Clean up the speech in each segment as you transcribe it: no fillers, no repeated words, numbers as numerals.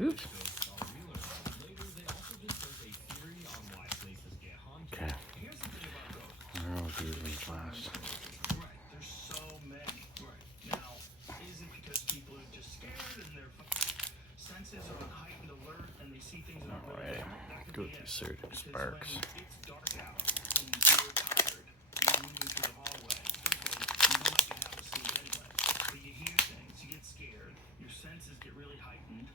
Oops. Okay. I'll do these last. Right. There's so many. Right. Now, is it because people are just scared and their senses are on heightened alert and they see things that aren't really there? That could Go be to it. certain Because sparks. when it's dark out and you're tired, you're moving through the hallway. You might be half asleep anyway, but you hear things, you get scared, your senses get really heightened,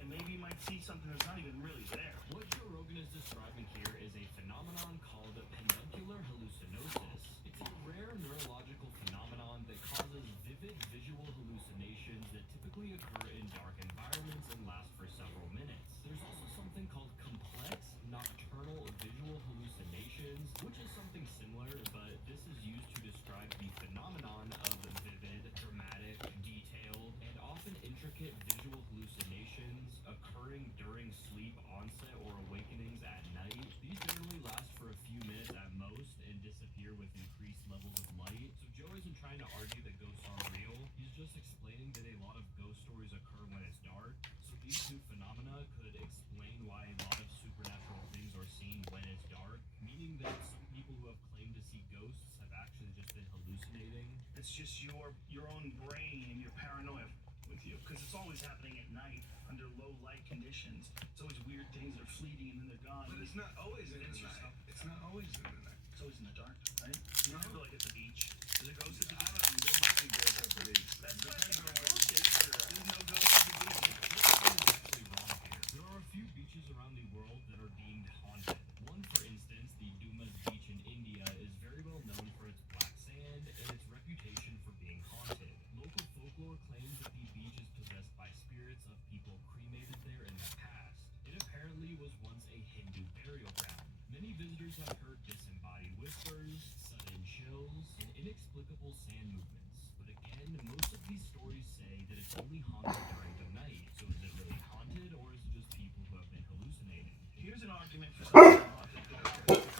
and maybe you might see something that's not even really there. What Joe Rogan is describing here is a phenomenon called peduncular hallucinosis. It's a rare neurological phenomenon that causes vivid visual hallucinations that typically occur in dark environments and last for several minutes. There's also something called complex nocturnal visual hallucinations, which is something similar, but this is used to describe the phenomenon of vivid, dramatic, detailed, and often intricate visual hallucinations occurring during sleep onset or awakenings at night. These generally last for a few minutes at most and disappear with increased levels of light. So Joe isn't trying to argue that ghosts aren't real. He's just explaining that a lot of ghost stories occur when it's dark. So these two phenomena could explain why a lot of supernatural things are seen when it's dark, meaning that some people who have claimed to see ghosts have actually just been hallucinating. It's just your own brain and your paranoia with you, because it's always happening at night under low light conditions. It's always weird things that are fleeting and then they're gone. But it's not always in the night. It's not always in the night. It's always in the dark, right? No. Never like at the beach. There's a ghost at the I beach. don't know. There might be ghosts at the beach. That depends on where it is. There's no ghost at the beach. Actually wrong here. There are a few beaches around the world that are deemed haunted. One, for instance, the Dumas Beach in India, is very well known for its black sand and its reputation for being haunted. Local folklore claims that the beach is possessed by spirits of people cremated there in the past. It apparently was once a Hindu burial ground. Many visitors have heard disembodied whispers, sudden chills, and inexplicable sand movements. But again, most of these stories say that it's only haunted during the night. So is it really haunted, or is it just people who have been hallucinating? Here's an argument for something haunted that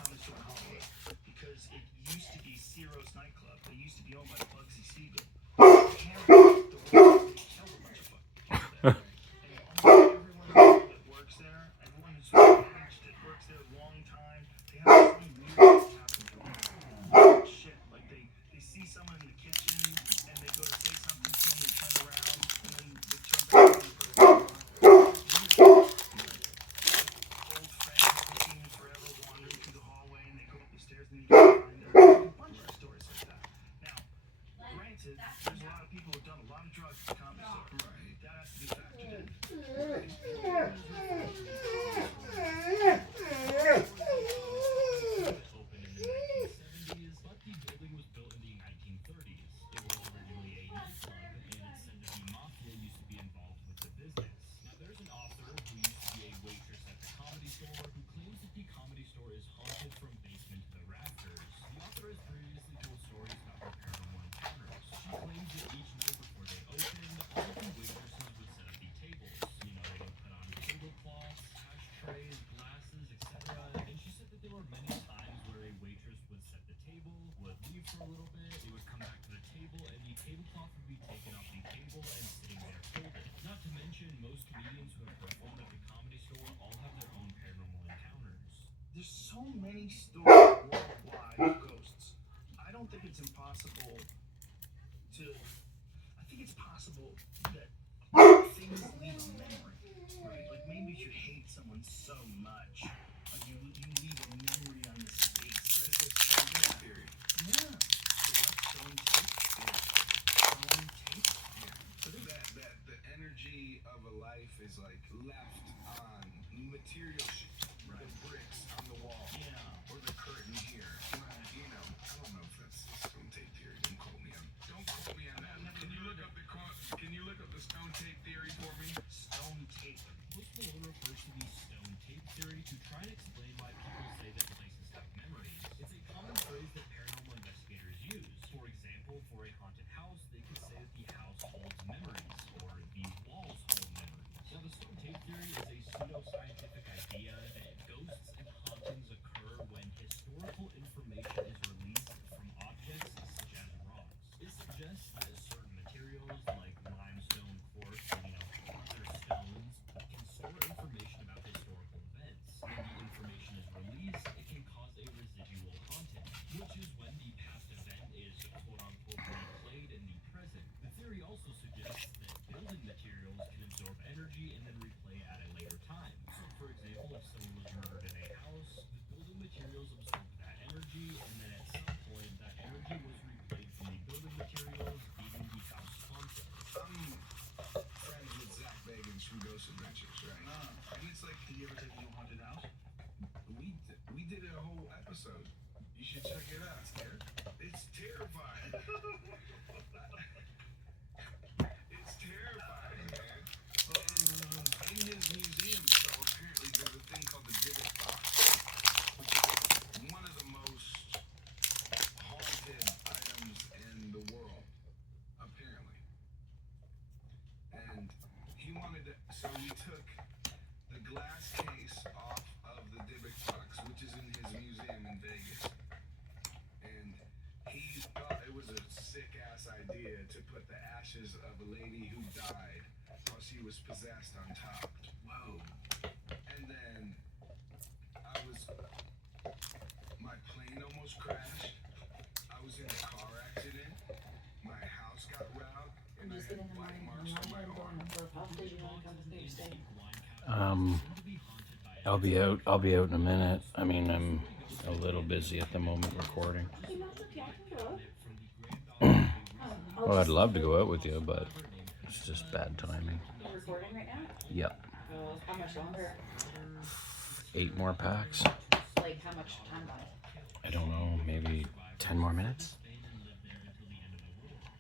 comes to Hollywood, because it used to be Ciro's nightclub. It used to be owned by Bugsy Siegel. Apparently, the world killed a bunch of fucking people there. And almost everyone that works there, everyone who's managed it, works there a long time, they have some weird thing happen to them. Weird shit. Like they see someone in the kitchen and they go to say something to them, they turn around, and then they turn back and put it on. Old friends who've been seeing them forever wandering through the hallway and they go up the stairs and you can find them. There's a bunch of stories like that. Now, granted, there's a lot of people who've done a lot of drugs at the Comedy Store. Right. That has to be factored in. Opened in the 1970s, but the building was built in the 1930s. It was originally a nightclub, and it's said that the mafia used to be involved with the business. Now, there's an author who used to be a waitress at the Comedy Store who claims that the Comedy Store is haunted from basement to the rafters. The author has previously told stories about her paranormal encounters. She claims that each night before they opened, all of the waitresses would set up the tables. You know, they would put on tablecloths, ashtrays, glasses, etc. And she said that there were many times where a waitress would set the table, would leave for a little bit, they would come back to the table, and the tablecloth would be taken off the table and sitting there folded. Not to mention, most comedians who have performed at the Comedy Store all have their own paranormal encounters. There's so many stories worldwide of ghosts. I don't think it's impossible to. I think it's possible that things leave a memory, right? Like maybe if you hate someone so much, you leave a memory on the space. That's a stone tape theory. Yeah. So what? Stone tape? Yeah. Stone tape? Yeah. So that the energy of a life is like left on material shit. Right. The bricks on the wall. Yeah. Or the curtain here. Right. You know, I don't know if that's stone tape theory. Don't quote me on that. Can you look up the stone tape theory for me? Stone tape. Post Malone refers to the stone tape theory to try and explain why people say that places have memories. It's a common phrase that paranormal investigators sick ass idea to put the ashes of a lady who died while she was possessed on top. Whoa. And then my plane almost crashed. I was in a car accident. My house got robbed, and I had black marks on my arm. I'll be out in a minute. I mean, I'm a little busy at the moment recording. Well, I'd love to go out with you, but it's just bad timing. You're recording right now? Yep. Oh, how much longer? 8 more packs. Like, how much time by? I don't know, maybe 10 more minutes?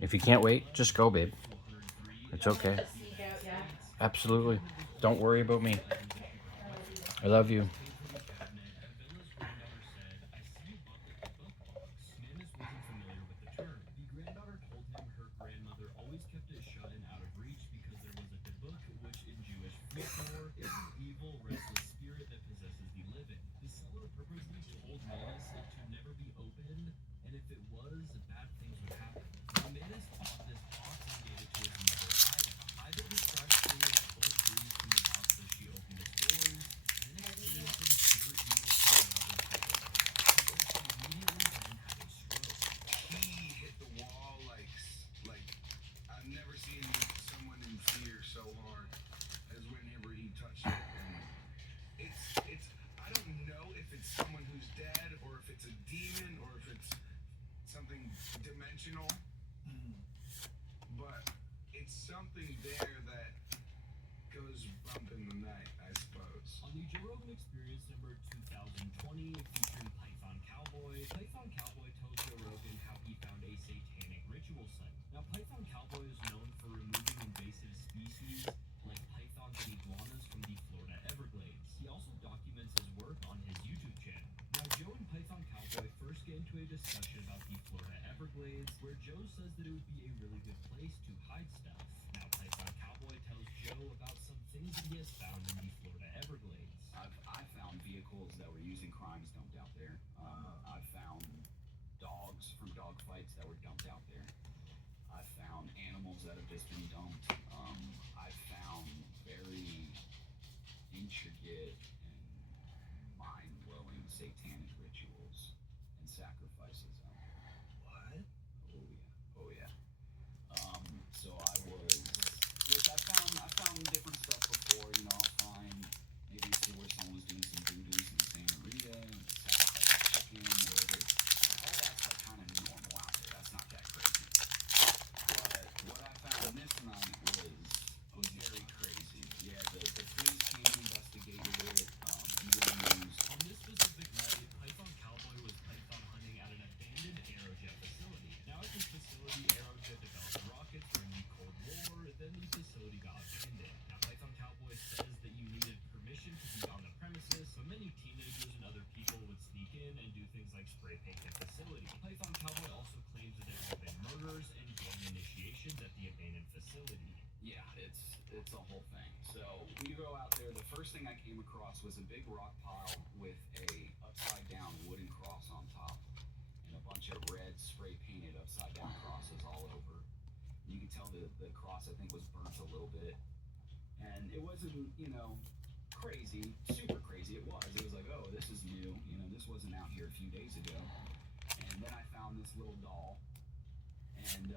If you can't wait, just go, babe. It's okay. Sneak out, yeah. Absolutely. Don't worry about me. I love you. Dimensional, but it's something there that goes bump in the night, I suppose. On the Joe Rogan Experience number 2020, featuring Python Cowboy tells Joe Rogan how he found a satanic ritual site. Now, Python Cowboy is known for removing invasive species like pythons and iguanas from the Florida Everglades. He also documents his work on his YouTube channel. Now, Joe and Python Cowboy first get into a discussion about the Florida Everglades, where Joe says that it would be a really good place to hide stuff. Now, Python Cowboy tells Joe about some things that he has found in the Florida Everglades. I found vehicles that were used in crimes dumped out there. I've found dogs from dog fights that were dumped out there. I've found animals that have just been dumped. I've found very intricate and mind-blowing satanic rituals and sacrifices out there. What? Oh yeah. So I found different stuff before, you know, I'll find maybe see where someone's doing some voodoo, some Santa Maria, sacrifice chicken, whatever. All that's like kind of normal out there. That's not that crazy. But what I found this night was very crazy. Yeah, the police came and investigated it, made the news. On this specific night, Python Cowboy was python hunting at an abandoned Aerojet facility. Now, at this facility, Aerojet developed rockets during the Cold War, then the facility got abandoned. Now, Python Cowboy says that you needed permission to be on the premises, so many teenagers and other people would sneak in and do things like spray paint the facility. Python Cowboy also claims that there have been murders and gang initiations at the abandoned facility. Yeah, it's a whole thing. So we go out there. The first thing I came across was a big rock pile with a upside down wooden cross on top and a bunch of red spray painted upside down crosses all over. You could tell the cross I think was burnt a little bit, and it wasn't, you know, crazy, super crazy. It was like, oh, this is new. You know, this wasn't out here a few days ago. And then I found this little doll, and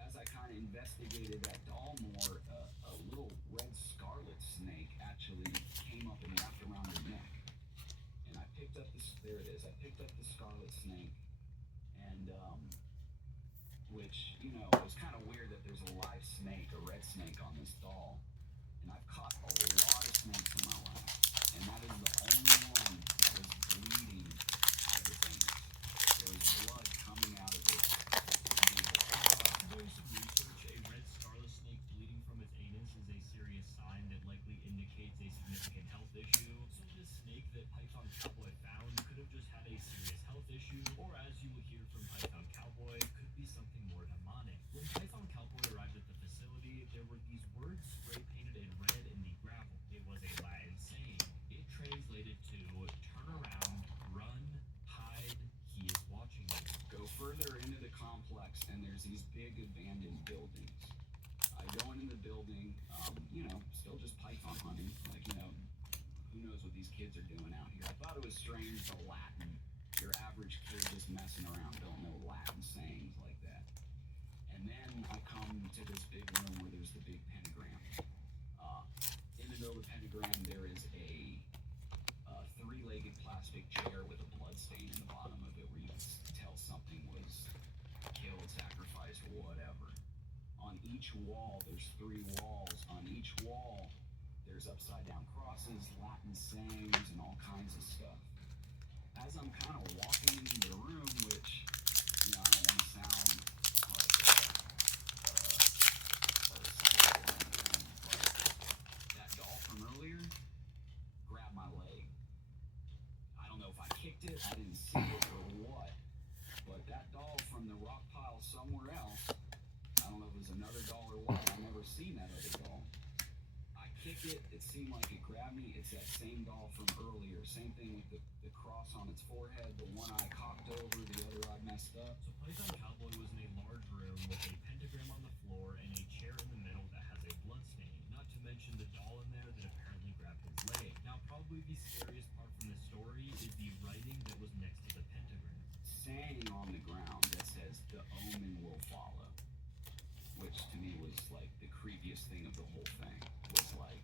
as I kind of investigated that doll more, a little red scarlet snake actually came up and wrapped around her neck. And I picked up there it is. I picked up the scarlet snake, and which, you know, it was kind of weird that there's a live snake, a red snake on this doll. And I've caught a lot of snakes in my life, and that is the only one that was bleeding out of its anus. There was blood coming out of it. Doing some research, a red scarlet snake bleeding from its anus is a serious sign that likely indicates a significant health issue. So this snake that Python Cowboy found could have just had a serious health issue, or as you will hear from Python Cowboy, could be something more demonic. When Python Cowboy arrived at the facility, there were these words spray painted in red in the gravel. It was a Latin saying. It translated to turn around, run, hide, he is watching you. Go further into the comments. complex, and there's these big abandoned buildings. I go into the building, still just python hunting. Like, who knows what these kids are doing out here. I thought it was strange, the Latin. Your average kid just messing around don't know Latin sayings like that. And then I come to this big room where there's the big pentagram. In the middle of the pentagram, there is a three-legged plastic chair with a blood stain in the bottom of it where you can tell something was killed, sacrificed, whatever. On each wall, there's 3 walls. On each wall, there's upside-down crosses, Latin sayings, and all kinds of stuff. As I'm kind of walking into the room, which, I don't want to sound like a psycho or anything, but that doll from earlier grabbed my leg. I don't know if I kicked it, I didn't see it, or what, but that doll from the rock pile somewhere else, I don't know if it was another doll or what, I've never seen that other doll. I kick it, it seemed like it grabbed me, it's that same doll from earlier, same thing with the cross on its forehead, the one eye cocked over, the other eye messed up. So Python Cowboy was in a large room with a pentagram on the floor and a chair in the middle that has a blood stain. Not to mention the doll in there that apparently grabbed his leg. Now, probably the scariest part from this story is the writing that was next to the pentagram. Saying on the ground that says, "The omen will follow," which to me was like the creepiest thing of the whole thing. Was like,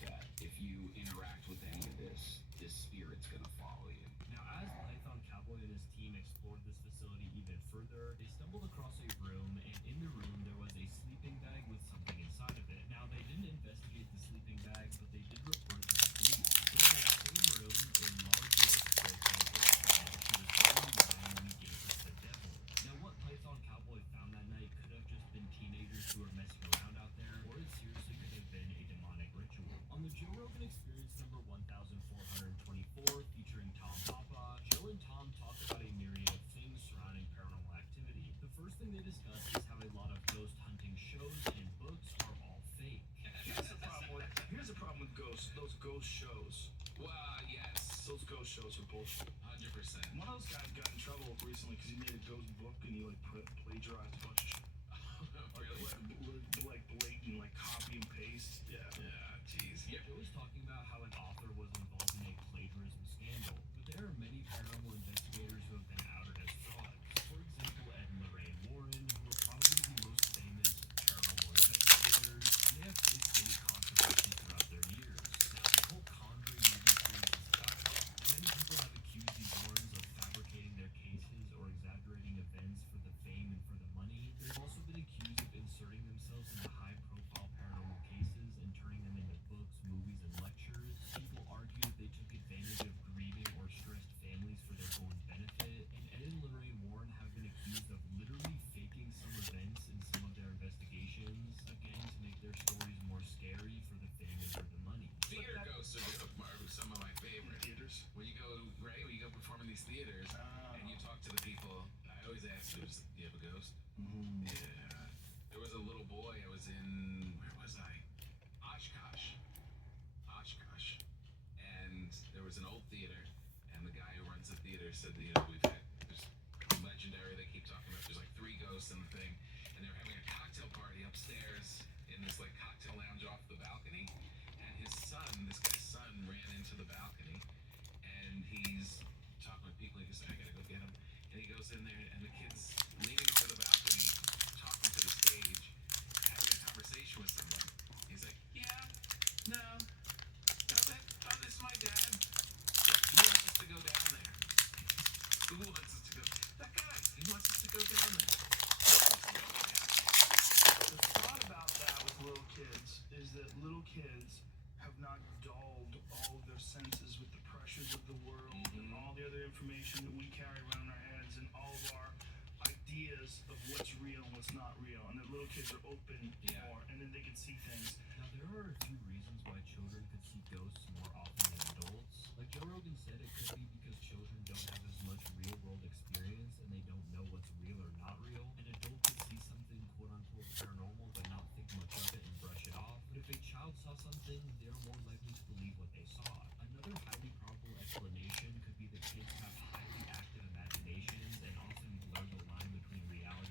that if you interact with any of this spirit's gonna follow you. Now, as Python Cowboy and his team explored this facility even further, they stumbled across a room, and in the room there was a sleeping bag with something inside of it. Now, they didn't investigate the sleeping bag, but they did report it to the police. So in that same room, a large North Pole said she was really lying we gave her to the devil. Now, what Python Cowboy found that night could have just been teenagers who were messing around out there, or it seriously could have been a demonic ritual. On the Joe Rogan Experience number 1424, featuring Tom Papa, Joe and Tom talk about a myriad of things surrounding paranormal activity. The first thing they discuss is how a lot of ghost hunting shows and books are all fake. Here's the problem with ghosts. Those ghost shows. Well, yes, Those ghost shows are bullshit. 100%. One of those guys got in trouble recently because he made a ghost book and he plagiarized a bunch of shit. Really? Like blatant, like copy and paste. Yeah. Yeah, jeez. Yeah. Joe was talking about how an author was involved in a plagiarism scandal, but there are many paranormal investigators who have been outed as frauds. For example, Ed and Lorraine Warren, who are probably the most famous paranormal investigators, and they have faced many controversies throughout their years. Now, the whole Conjuring movie series is about it, and many people have accused these Warrens of fabricating their cases or exaggerating events for the fame and for the money. They've also been accused of inserting themselves into high-profile paranormal cases and turning them into books, movies, and lectures. People argue that they took advantage of grieving or stressed families for their own benefit, and Ed and Lorraine Warren have been accused of literally faking some events in some of their investigations, again to make their stories more scary for the fame and for the money. Theater ghosts are some of my favorites. Theaters. When you go perform in these theaters and you talk to the people, I always ask, do you have a ghost? Yeah. There was a little boy, I was in, where was I? Oshkosh. And there was an old theater, and the guy who runs the theater said that, there's legendary, they keep talking about, there's like 3 ghosts in the thing, and they're having a cocktail party upstairs in this like cocktail lounge off the balcony, and this guy's son ran into the balcony, and he's talking with people, he goes, I gotta go get him, and he goes in there, and the kid's leaning over the balcony, talking to the stage, having a conversation with someone. He's like, yeah, no, this is my dad. He wants us to go down there. Who wants us to go? That guy. He wants us to go down there. The thought about that with little kids is that little kids have not dulled all of their senses with the pressures of the world and all the other information that we carry around our heads and all of our ideas of what's real and what's not real, and that little kids are open more, and then they can see things. Now, there are a few reasons why children could see ghosts more often than adults. Like Joe Rogan said, it could be because children don't have as much real-world experience and they don't know what's real or not real. An adult could see something quote-unquote paranormal but not think much of it and brush it off. But if a child saw something, they're more likely to believe what they saw. Another highly probable explanation could be that kids have highly active imaginations and often blur the line between reality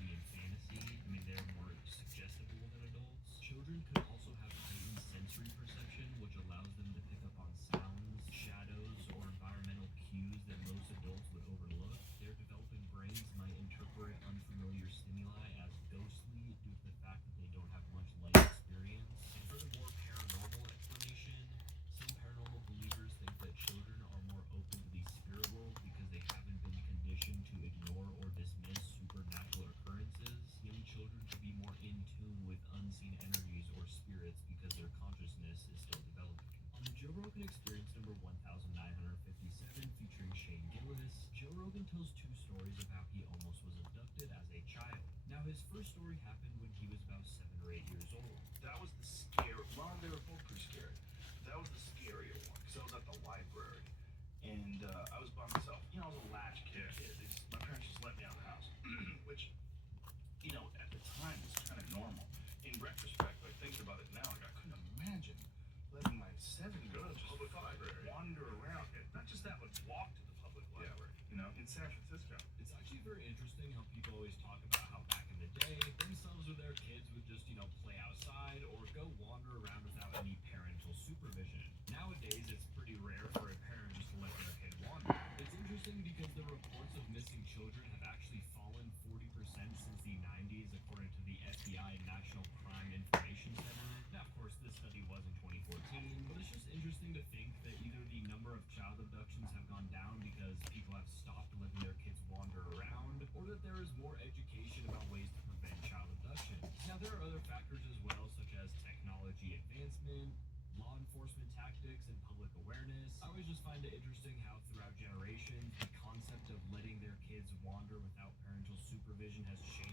American Experience number 1957, featuring Shane Gillis, Joe Rogan tells two stories of how he almost was abducted as a child. Now, his first story happened when he was about 7 or 8 years old. That was the scary. Well, they were both pretty scary. That was the scarier one because I was at the library and I was by myself. You know, I was a latch kid. My parents just let me out of the house, which, you know, at the time was kind of normal. In retrospect, like thinking about it now, like I couldn't imagine letting my 7-year-old just public library wander around. Not just that, but walk to the public library. You know, in San Francisco. It's actually very interesting how people always talk about how back in the day, themselves or their kids would just, play outside or go wander around without any parental supervision. Nowadays, it's pretty rare for a parent just to let their kid wander. It's interesting because the reports of missing children have actually fallen 40% since the 90s, according to the FBI National Crime Information Center. Now, of course, this study was in 2014, but it's just interesting to think that either the number of child abductions have gone down because people have stopped letting their kids wander around, or that there is more education about ways to prevent child abduction. Now, there are other factors as well, such as technology advancement, law enforcement tactics, and public awareness. I always just find it interesting how throughout generations, the concept of letting their kids wander without parental supervision has changed.